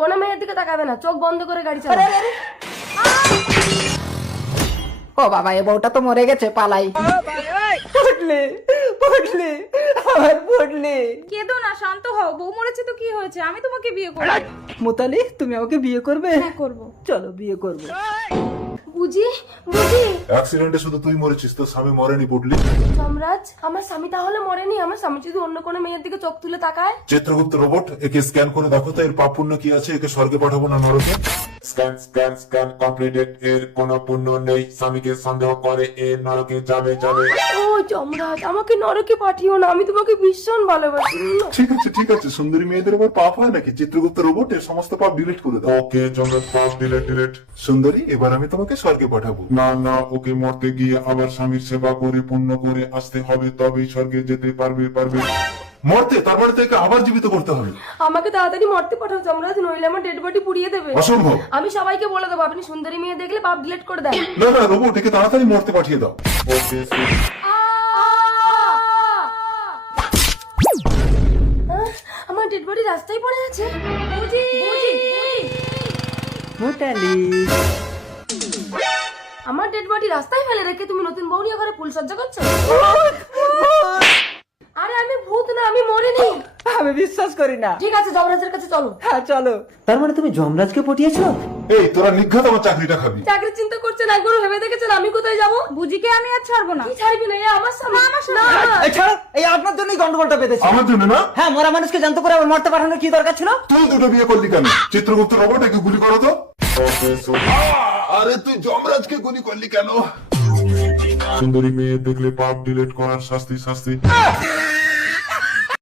কোনো মেয়ের দিকে তাকাবে না, চোখ বন্ধ করে গাড়ি চালাবে। ও বাবা, এ বউটা তো মরে গেছে, পালাই। পড়লে পড়লে আমার পড়লে। কেঁদো না, শান্ত হও। বউ মরেছে তো কি হয়েছে, আমি তোমাকে বিয়ে করব। মোতালি, তুমি আমাকে বিয়ে করবে? হ্যাঁ করব। চলো বিয়ে করবো। বুঝি বুঝি অ্যাক্সিডেন্টে শুধু তুই মরেছিস, তোর স্বামী মরেনি পুটলি। যমরাজ, আমার স্বামী তাহলে মরেনি? আমার স্বামী যদি অন্য কোনো মেয়ের দিকে চোখ তুলে তাকায়? চিত্রগুপ্ত রোবট, একে স্ক্যান করে দেখো তো এর পাপ পুণ্য কি আছে, একে স্বর্গে পাঠাবো না নরকে। স্ক্যান স্ক্যান স্ক্যান কমপ্লিটেড, এর কোনো পুণ্য নেই, স্বামীকে সন্দেহ করে এ নরকে যাবে যাবে। ও যমরাজ, আমাকে নরকে পাঠিও না, আমি তোমাকে ভীষণ ভালোবাসি। ঠিক আছে, সুন্দরী মেয়েদের উপর পাপ হয় নাকি? চিত্রগুপ্ত রোবট, এর সমস্ত পাপ ডিলিট করে দাও। ওকে জমরাজ, পাপ ডিলেট ডিলেট। সুন্দরী, এবার আমি তোমাকে স্বর্গে পাঠাবো। না না, ওকে মরতে গিয়ে আবার স্বামীর সেবা করে পুণ্য করে আসতে হবে, তবেই স্বর্গে যেতে পারবে। মরতে, তারপরে থেকে আবার জীবিত করতে হবে। আমাকে তাড়াতাড়ি মরতে পাঠাও যমরাজ, নইলে আমার ডেড বডি পুড়িয়ে দেবে। অসম্ভব। আমি সবাইকে বলে দেবো আপনি সুন্দরী মেয়ে দেখলে পাপ ডিলিট করে দেন। না রোবট, একে তাড়াতাড়ি মরতে পাঠিয়ে দাও। ওকে আমার ডেড বডি রাস্তায় পড়ে আছে। বুঝি মোতালি, আমার ডেড বডি রাস্তায় ফেলে রেখে তুমি নতুন বউ নিয়ে ঘরে ফুল সজ্জা করছো? আরে আমি ভূত না, আমি মরিনি। আমি বিশ্বাস করি না। ঠিক আছে, যমরাজের কাছে চলো। হ্যাঁ চলো। তার মানে তুমি যমরাজকে পটিয়েছো? এই তোরা নিঘাত আমার চাকরিটা খাবি। চাকরির চিন্তা করছেন, একবার ভেবে দেখেছেন আমি কোথায় যাবো? বুঝিকে আমি আর ছাড়বো না। কি ছাড়বি না? এ আমার সামনে। না। এই ছাড়ো, এই আপনার জন্যই গন্ডগোলটা বেঁধেছে। আমার জন্য না? হ্যাঁ, মরা মানুষকে জানতে করে আবার মরতে পাঠানোর কি দরকার ছিল? তুই দুটো বিয়ে করলি কেন? চিত্রগুপ্ত রোবট, একে গুলি করো তো। আরে তুই যমরাজকে গুলি করলি কেন? সুন্দরী মেয়ে দেখলে পাপ ডিলেট করার শাস্তি।